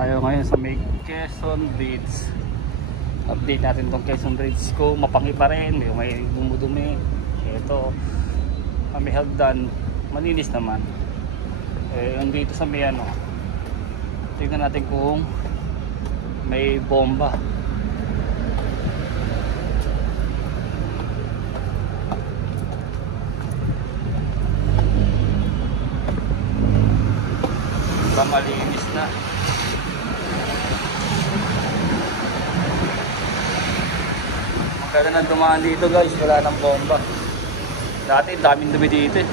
Tayo ngayon sa may Quezon Bridge. Update natin tong Quezon Bridge ko. Mapangi pa rin, may dumudumi. Ito, may hagdan, malinis naman. Yung dito sa may ano, tingnan natin kung may bomba. Malinis na. Magkano nang dumaan dito guys, wala nang bomba. Dati daming dumi dito eh.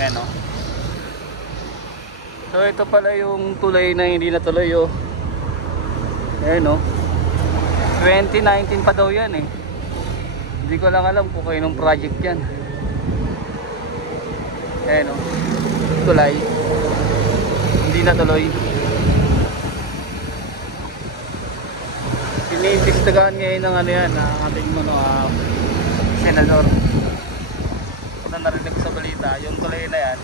Ayan o. So ito pala yung tulay na hindi natuloy oh. Ayan o. 2019 pa daw yan eh. Hindi ko lang alam kung kayo project yan. Ayan o. Tulay hindi natuloy. Iniimbestigahan ngayon ng ano yan, ang ating senador. Kung narinig ko sa balita, yung tulay na yan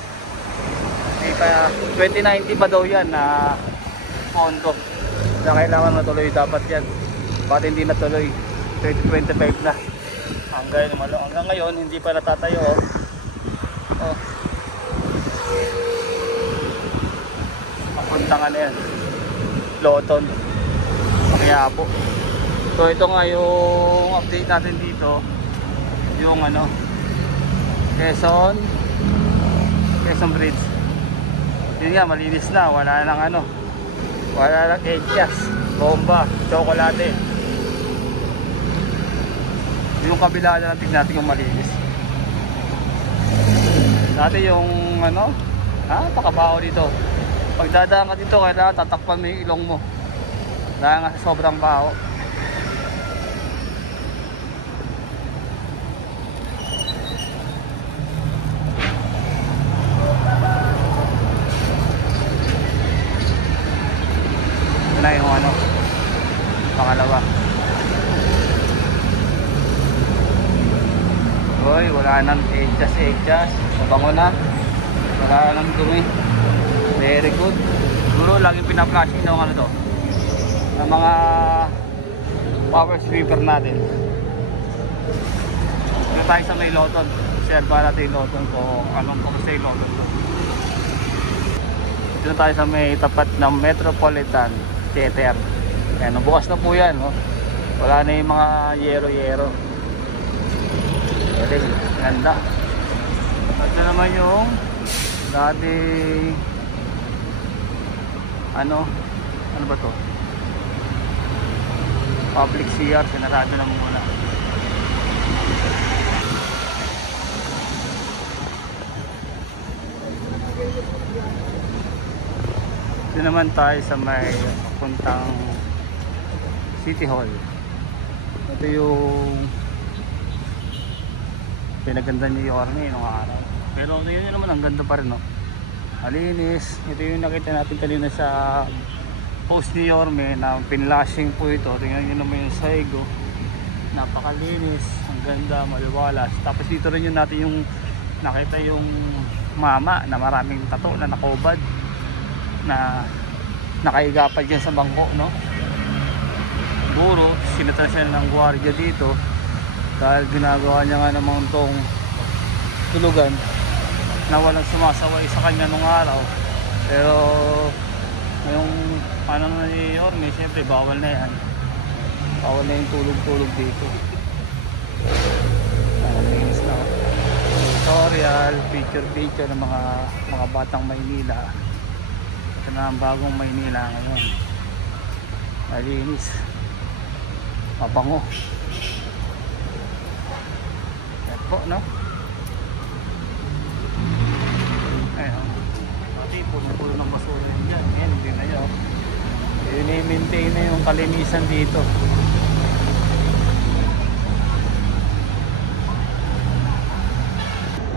may pa 2090 pa daw yan na pondo na kailangan matuloy dapat yan. Bakit hindi natuloy? 2025 na hanggang ngayon hindi pa natatayo oh. Papuntang ano yan, Loton, Quiapo. So ito nga yung update natin dito, yung ano, Quezon Bridge. Yun nga, malinis na, wala nang ano, wala nang edyas, bomba, tsokolate. Yung kabila na natin natin yung malinis. Dati yung ano, pakabaho dito. Pagdadaan ka dito, kailangan tatakpan mo yung ilong mo dahil nga sobrang baho. Ito na yung ano, pangalawa. Uy, wala nang edyas. Mabango na, wala nang dumi. Very good. Siguro laging pinaplushing daw ano to ng mga power sweeper natin. Dito tayo sa may Loton. Observa natin yung Loton kung anong kumusta yung Loton to. Dito tayo sa may tapat ng Metropolitan Theater. Ayan, bukas na po yan. Wala na yung mga yero-yero. Pwede, ganda. At na naman yung dati ano ba to? Public CR, sinarado na muna. Ito naman tayo sa may puntang City Hall. Ito yung pinaganda ni Yorme nung araw. Pero yun naman, ang ganda pa rin no? Malinis. Ito yung nakita natin kanina sa post ni Yorme na pinlashing po ito. Tingnan nyo naman yung saigo, napakalinis, ang ganda, maliwalas. Tapos dito rin yun natin yung nakita yung mama na maraming tato na nakubad na nakaiga pa dyan sa bangko no? Siguro sinatan siya ng gwardiya dito dahil ginagawa niya nga namang tong tulugan na walang sumasaway sa kanya nung araw. Pero yung ano na ni Yorme, siyempre bawal na yan. Bawal na yung tulog-tulog dito. Linis na tutorial, picture ng mga batang Maynila. Ito na ang bagong Maynila ngayon. Malinis, mabango. Yan po no. Puno ng basura dyan. Yan, hindi na yun. I-maintain na yung kalinisan dito.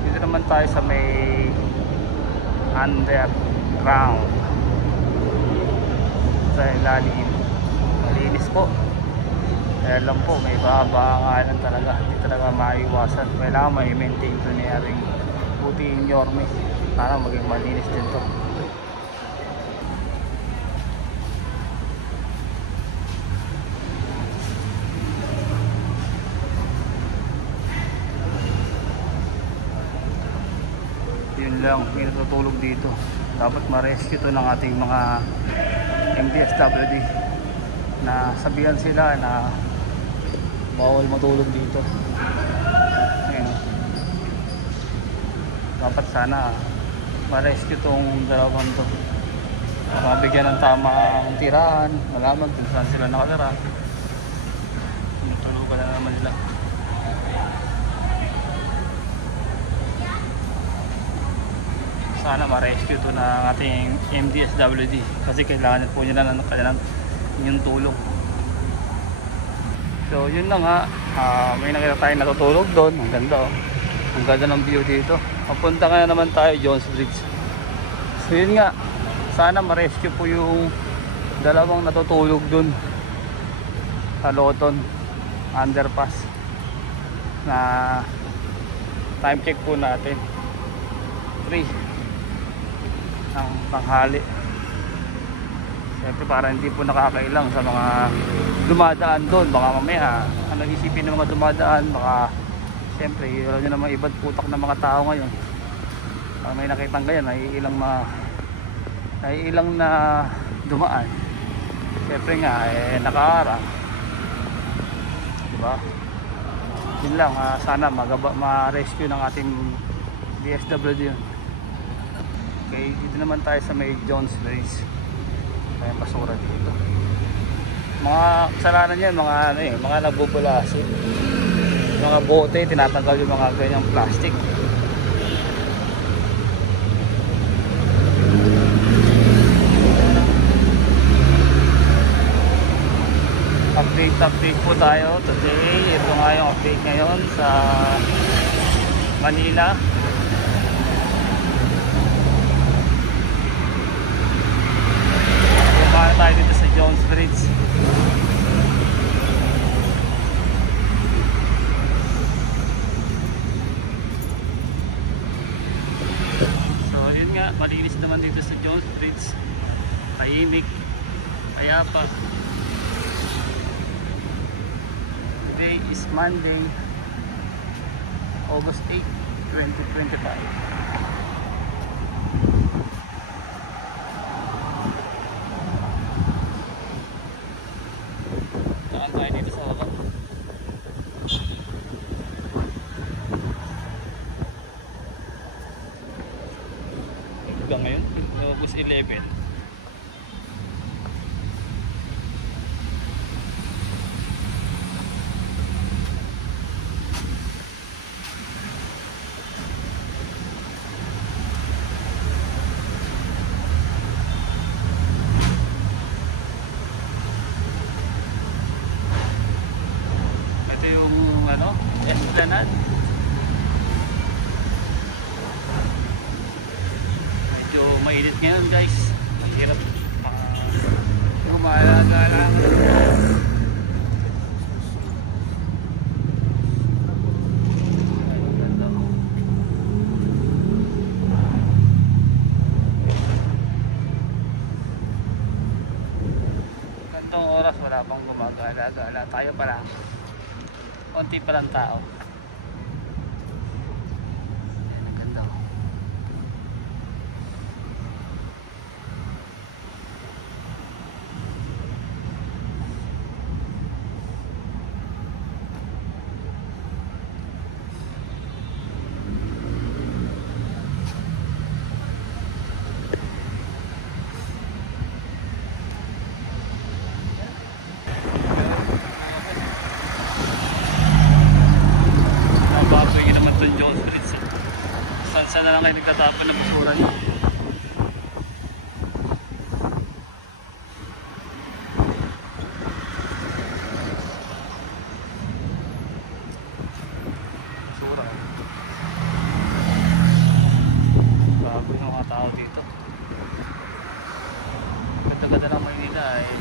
Dito naman tayo sa may underground sa ilalim. Malinis po. Kaya lang po, may babangalan talaga. Hindi talaga maiwasan. Kailangan ma-maintain ito ni Aring Puti Yorme para maging malinis din to. yun lang, may natutulog dito. Dapat ma-rescue to ng ating mga MDSWD na sabihan sila na bawal matulog dito. Ayun. Dapat sana ma-rescue tong dalawang to, mabigyan ng tamang tirahan, malaman kung saan sila nakatira. Natulugan na naman nila. Sana ma-rescue to ng ating MDSWD kasi kailangan po nila ng kanilang yung tulong. So yun lang ha, may nakita tayong natutulog doon. Ang ganda, oh. Ang ganda ng view dito. Papunta nga naman tayo Jones Bridge. So yun nga, sana ma-rescue po yung dalawang natutulog doon sa Loton underpass. Na time check po natin 3 ng tanghali. Siyempre para hindi po nakakailang sa mga dumadaan doon. Baka mamaya ang nag-isipin ng mga dumadaan, baka siyempre alam nyo naman iba't putak ng mga tao ngayon. Pag may nakitang ganyan, naiilang na dumaan. Siyempre nga nakaharang, diba? Yun lang, sana ma-rescue ng ating DSWD yun. Okay, dito naman tayo sa may Jones Bridge. May basura dito. Mga kasalanan yan, mga nagbubulasi. Mga bote, tinatanggal yung mga ganyang plastic. Update po tayo today. Ito nga yung update ngayon sa Manila. Bumaba tayo dito sa Jones Bridge. So yun nga, malinis naman dito sa Jones Bridge. Tahimik, payapa. Today is Monday, August 8, 2025. Saan tayo dito sa baba? Hanggang ngayon, August 11. Esplanade. Medyo mainit ngayon guys. Mahirap gumala-gala. Gantong oras wala pang gumagala-gala. Tayo pa lang. Konti pa lang tao. Ang ganda. Saan na lang kayo nagtatapon ng basura nyo? Basura. Bago yung mga tao dito. Ganda-ganda lang Maynila eh.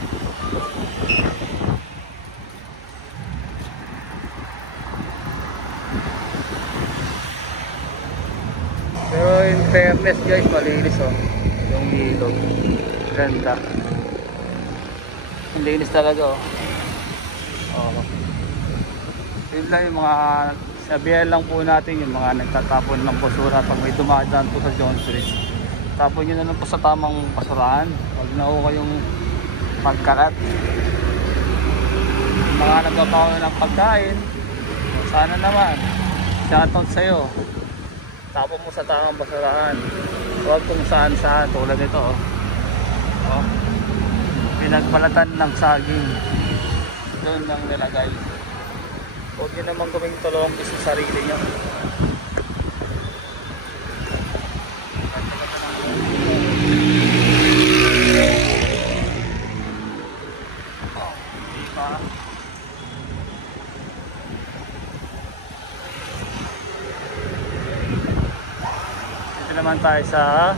Pero in fairness guys, malinis oh. Yung ilog. Ganda. Linis talaga oh. Oh. Yun lang yung mga sabihan lang po natin yung mga nagtatapon ng basura pag may dumadaan po sa John Street. Tapon nyo na lang po sa tamang basurahan. Huwag na po kayong magkalat. Yung mga nagpapakulo ng pagkain, sana naman, shoutout sa'yo. Tapon mo sa tamang basurahan. Huwag kung saan saan, tulad ito. Oh. Pinagbalatan ng saging. Doon lang nilagay. Huwag nyo naman gawing tulong sa sarili nyo. Dito naman tayo sa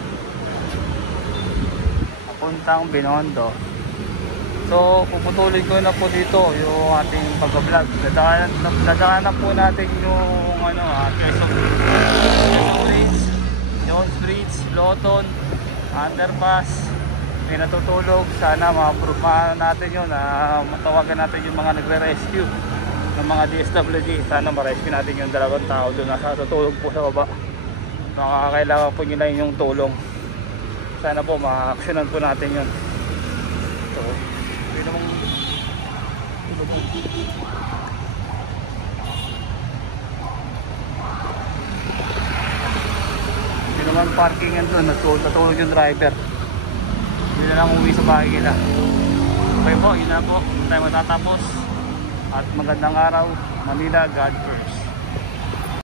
papuntang Binondo. So puputulin ko na po dito yung ating pag-vlog. Dadaanan po natin yung Quezon Ridge, John Street, Loton, Underpass. May natutulog, sana ma-approve natin yun, matawagan natin yung mga nagre-rescue ng mga DSWD. Sana ma-rescue natin yung 2 tao doon na natutulog po sa baba. Makakailangan po nila yung tulong. Sana po ma-actionan po natin yun. So, yun namang yun naman parkingan doon, natulog yung driver. Hindi na lang uwi sa bahay nila. Okay po, yun na po. Tayo matatapos. At magandang araw. Manila, God first.